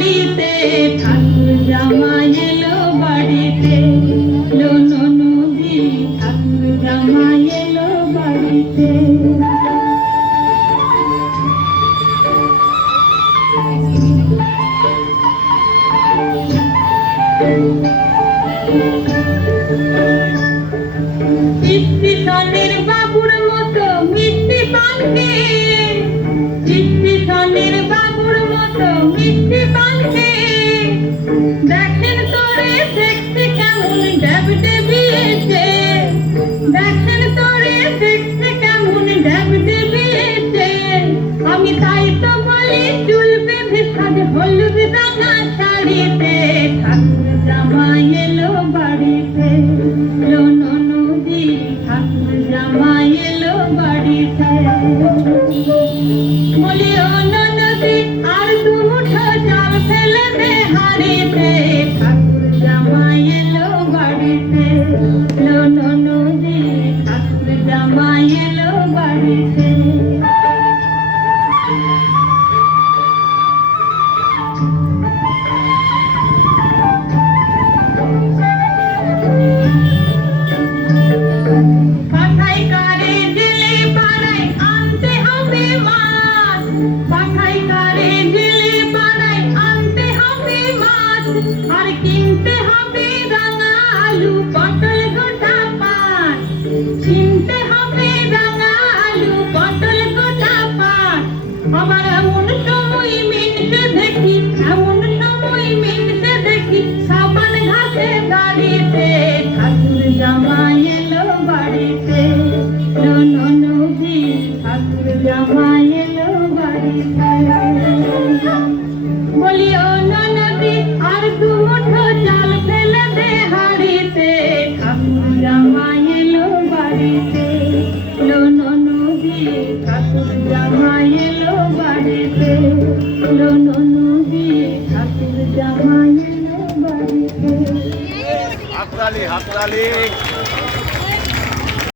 বাড়িতে, ঠাকুর জামাই এলো বাড়িতে, লো ননদি ঠাকুর জামাই এলো বাড়িতে। স্টেশনের বাবুর মতো মিষ্টি পান খেয়ে, স্টেশনের বাবুর মতো মিষ্টি পান খেয়ে, দেখেন তোরে দেখতে কেমন ড্যাব ডেবিয়েছে, দেখেন তোরে দেখতে কেমন ড্যাব ডেবিয়েছে। আমি তাই তো বলি চুল বেঁধে সাজ হলুদ রাঙা শাড়িতে, ঠাকুর জামাই এলো বাড়িতে, লো ননদি ঠাকুর জামাই এলো বাড়িতে। বলি ও ননদি আর দু মুঠো চাল ফেলে দে হাঁড়িতে, ঠাকুর জামাই এলো বাড়িতে, লো ননদি ঠাকুর জামাই এলো বাড়িতে। পাঠাই কারে জেলে পাড়ায় আনতে হবে মাছ, পাঠাই কারে জেলে পাড়ায় আনতে হবে মাছ, আর কিনতে হবে রাঙা আলু পটল গোটা পাঁচ, কিনতে হবে রাঙা আলু পটল গোটা পাঁচ। আবার এমন সময় মিনসে দেখি, এমন সময় মিনসে দেখি সাবান ঘাসে দাঁড়িতে, ঠাকুর জামাই এলো বাড়িতে, লো ননদি ঠাকুর জামাই এলো বাড়িতে। বলি ও ননদি আর দু মুঠো চাল ফেলে দে হাঁড়িতে, ঠাকুর জামাই এলো বাড়িতে, লো ননদি ঠাকুর জামাই এলো বাড়িতে, লো ননদি ঠাকুর জামাই এলো বাড়িতে। হাততালি হাততালি।